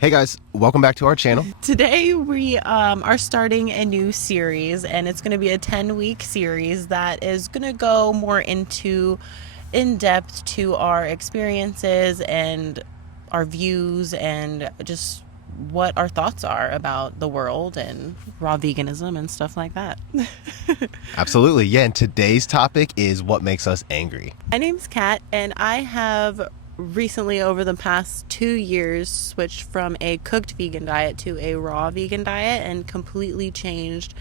Hey guys, welcome back to our channel. Today we are starting a new series, and it's going to be a 10-week series that is going to go more into in depth to our experiences and our views and just what our thoughts are about the world and raw veganism and stuff like that. Absolutely, yeah, and today's topic is what makes us angry. My name's Kat, and I have recently, over the past 2 years, switched from a cooked vegan diet to a raw vegan diet and completely changed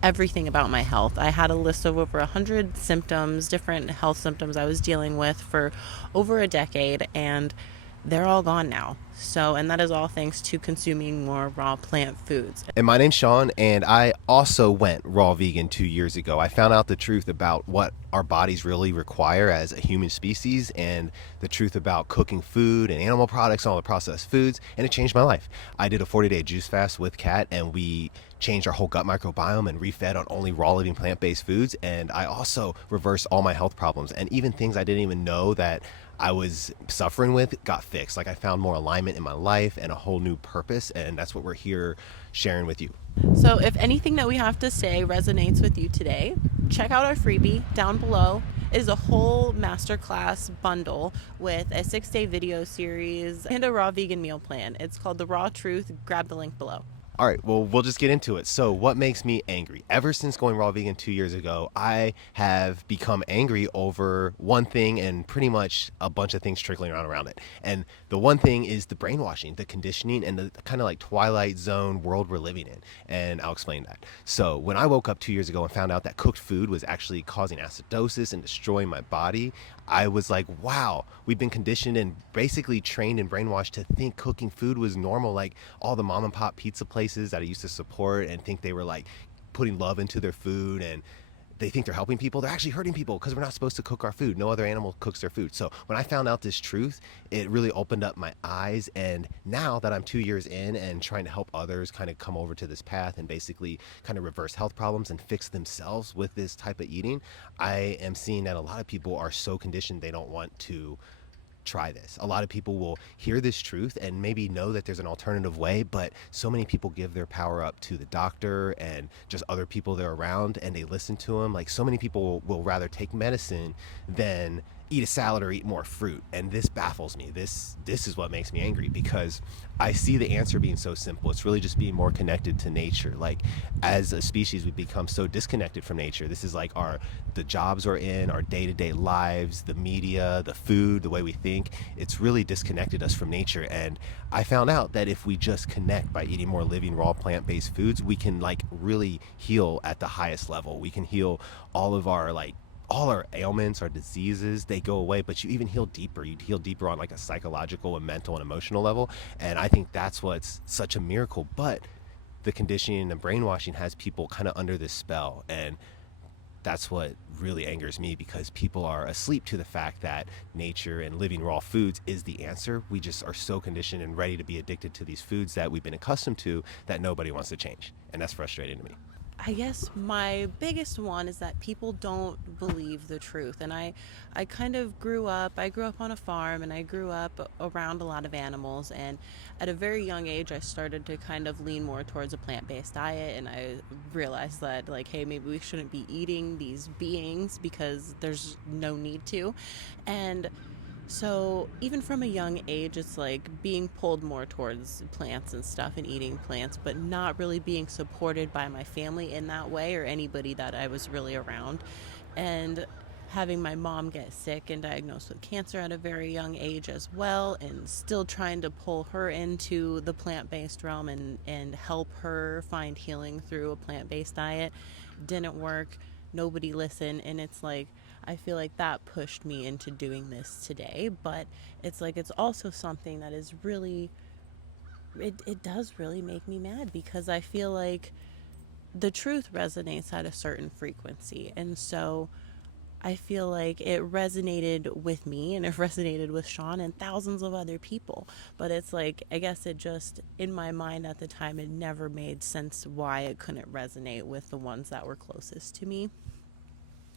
everything about my health. I had a list of over 100 symptoms, different health symptoms I was dealing with for over a decade, and they're all gone now. So, and that is all thanks to consuming more raw plant foods. And my name's Sean, and I also went raw vegan 2 years ago. I found out the truth about what our bodies really require as a human species and the truth about cooking food and animal products and all the processed foods, and it changed my life. I did a 40-day juice fast with Kat, and we changed our whole gut microbiome and refed on only raw living plant-based foods. And I also reversed all my health problems, and even things I didn't even know that I was suffering with got fixed. Like I found more alignment in my life and a whole new purpose, and that's what we're here sharing with you. So, if anything that we have to say resonates with you today, check out our freebie down below. It is a whole masterclass bundle with a 6-day video series and a raw vegan meal plan. It's called The Raw Truth. Grab the link below. All right, well, we'll just get into it. So, what makes me angry? Ever since going raw vegan 2 years ago, I have become angry over one thing and pretty much a bunch of things trickling around it. And the one thing is the brainwashing, the conditioning, and the kind of like Twilight Zone world we're living in. And I'll explain that. So, when I woke up 2 years ago and found out that cooked food was actually causing acidosis and destroying my body, I was like, wow, we've been conditioned and basically trained and brainwashed to think cooking food was normal. Like all the mom and pop pizza places that I used to support and think they were like putting love into their food, and they think they're helping people. They're actually hurting people because we're not supposed to cook our food. No other animal cooks their food. So when I found out this truth, it really opened up my eyes. And now that I'm 2 years in and trying to help others kind of come over to this path and basically kind of reverse health problems and fix themselves with this type of eating, I am seeing that a lot of people are so conditioned they don't want to try this. A lot of people will hear this truth and maybe know that there's an alternative way, but so many people give their power up to the doctor and just other people they're around, and they listen to them. Like so many people will rather take medicine than eat a salad or eat more fruit, and this baffles me. This is what makes me angry, because I see the answer being so simple. It's really just being more connected to nature. Like as a species, we've become so disconnected from nature. This is like the jobs we're in, our day-to-day lives, the media, the food, the way we think. It's really disconnected us from nature. And I found out that if we just connect by eating more living raw plant-based foods, we can like really heal at the highest level. We can heal all of our all our ailments, our diseases, they go away, but you even heal deeper. You heal deeper on like a psychological and mental and emotional level. And I think that's what's such a miracle. But the conditioning and the brainwashing has people kind of under this spell. And that's what really angers me, because people are asleep to the fact that nature and living raw foods is the answer. We just are so conditioned and ready to be addicted to these foods that we've been accustomed to that nobody wants to change. And that's frustrating to me. I guess my biggest one is that people don't believe the truth. And I kind of I grew up on a farm, and I grew up around a lot of animals. And at a very young age, I started to kind of lean more towards a plant-based diet. And I realized that, like, hey, maybe we shouldn't be eating these beings because there's no need to. And so even from a young age, it's like being pulled more towards plants and stuff and eating plants, but not really being supported by my family in that way or anybody that I was really around. And having my mom get sick and diagnosed with cancer at a very young age as well, and still trying to pull her into the plant-based realm and help her find healing through a plant-based diet didn't work. Nobody listened, and it's like I feel like that pushed me into doing this today. But it's like it's also something that is really, it does really make me mad, because I feel like the truth resonates at a certain frequency. And so I feel like it resonated with me, and it resonated with Sean and thousands of other people. But it's like, I guess it just, in my mind at the time, it never made sense why it couldn't resonate with the ones that were closest to me,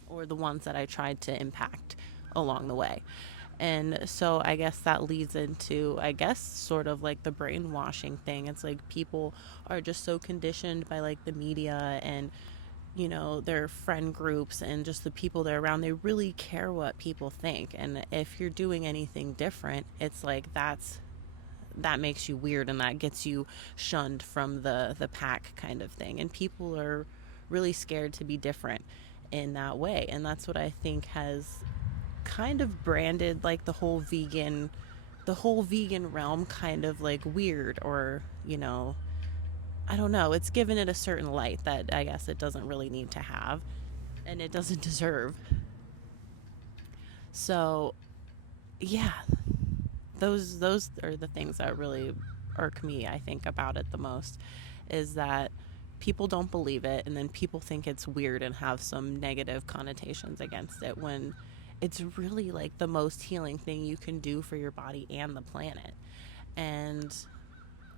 or the ones that I tried to impact along the way. And so I guess that leads into, I guess, sort of like the brainwashing thing. It's like people are just so conditioned by like the media and, you know, their friend groups and just the people they're around. They really care what people think. And if you're doing anything different, it's like that makes you weird, and that gets you shunned from the pack kind of thing. And people are really scared to be different in that way. And that's what I think has kind of branded like the whole vegan realm kind of like weird, or, you know, I don't know, it's given it a certain light that I guess it doesn't really need to have and it doesn't deserve. So, yeah, those are the things that really irk me, I think, about it the most, is that people don't believe it, and then people think it's weird and have some negative connotations against it, when it's really like the most healing thing you can do for your body and the planet. And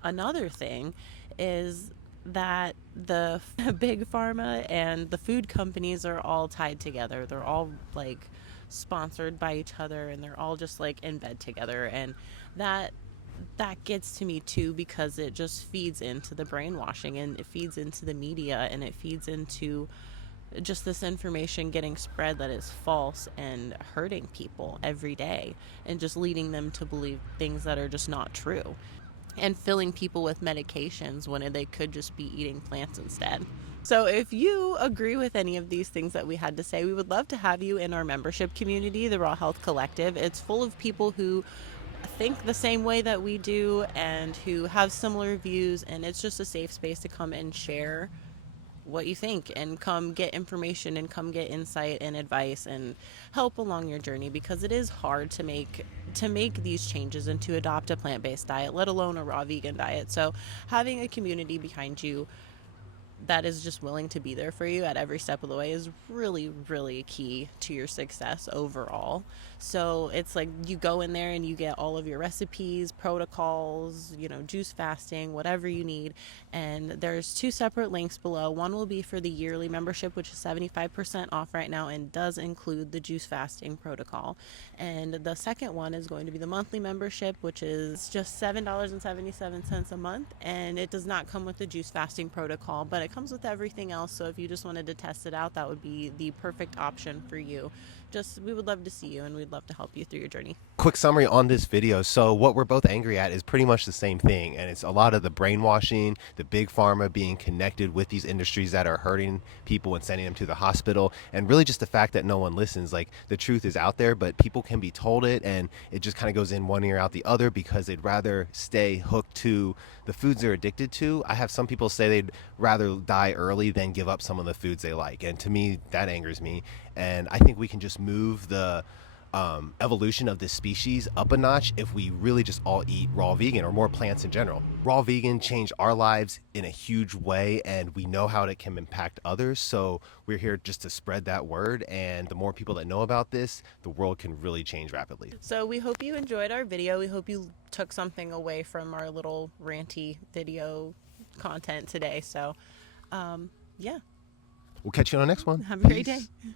another thing is that the big pharma and the food companies are all tied together. They're all like sponsored by each other, and they're all just like in bed together. And that that gets to me too, because it just feeds into the brainwashing, and it feeds into the media, and it feeds into just this information getting spread that is false and hurting people every day, and just leading them to believe things that are just not true, and filling people with medications when they could just be eating plants instead. So, if you agree with any of these things that we had to say, we would love to have you in our membership community, the Raw Health Collective. It's full of people who think the same way that we do and who have similar views, and it's just a safe space to come and share what you think, and come get information and come get insight and advice and help along your journey, because it is hard to make these changes and to adopt a plant-based diet, let alone a raw vegan diet. So having a community behind you that is just willing to be there for you at every step of the way is really, really key to your success overall. So it's like you go in there and you get all of your recipes, protocols, you know, juice fasting, whatever you need. And there's two separate links below. One will be for the yearly membership, which is 75% off right now and does include the juice fasting protocol. And the second one is going to be the monthly membership, which is just $7.77 a month. And it does not come with the juice fasting protocol, but it comes with everything else. So if you just wanted to test it out, that would be the perfect option for you. Just, we would love to see you, and we'd love to help you through your journey. Quick summary on this video. So what we're both angry at is pretty much the same thing, and it's a lot of the brainwashing, the big pharma being connected with these industries that are hurting people and sending them to the hospital, and really just the fact that no one listens. Like, the truth is out there, but people can be told it, and it just kind of goes in one ear out the other, because they'd rather stay hooked to the foods they're addicted to. I have some people say they'd rather die early than give up some of the foods they like, and to me that angers me. And I think we can just move the evolution of this species up a notch if we really just all eat raw vegan, or more plants in general. Raw vegan changed our lives in a huge way, and we know how it can impact others. So we're here just to spread that word, and the more people that know about this, the world can really change rapidly. So we hope you enjoyed our video. We hope you took something away from our little ranty video content today. So, yeah, We'll catch you on the next one. have a great Peace. day.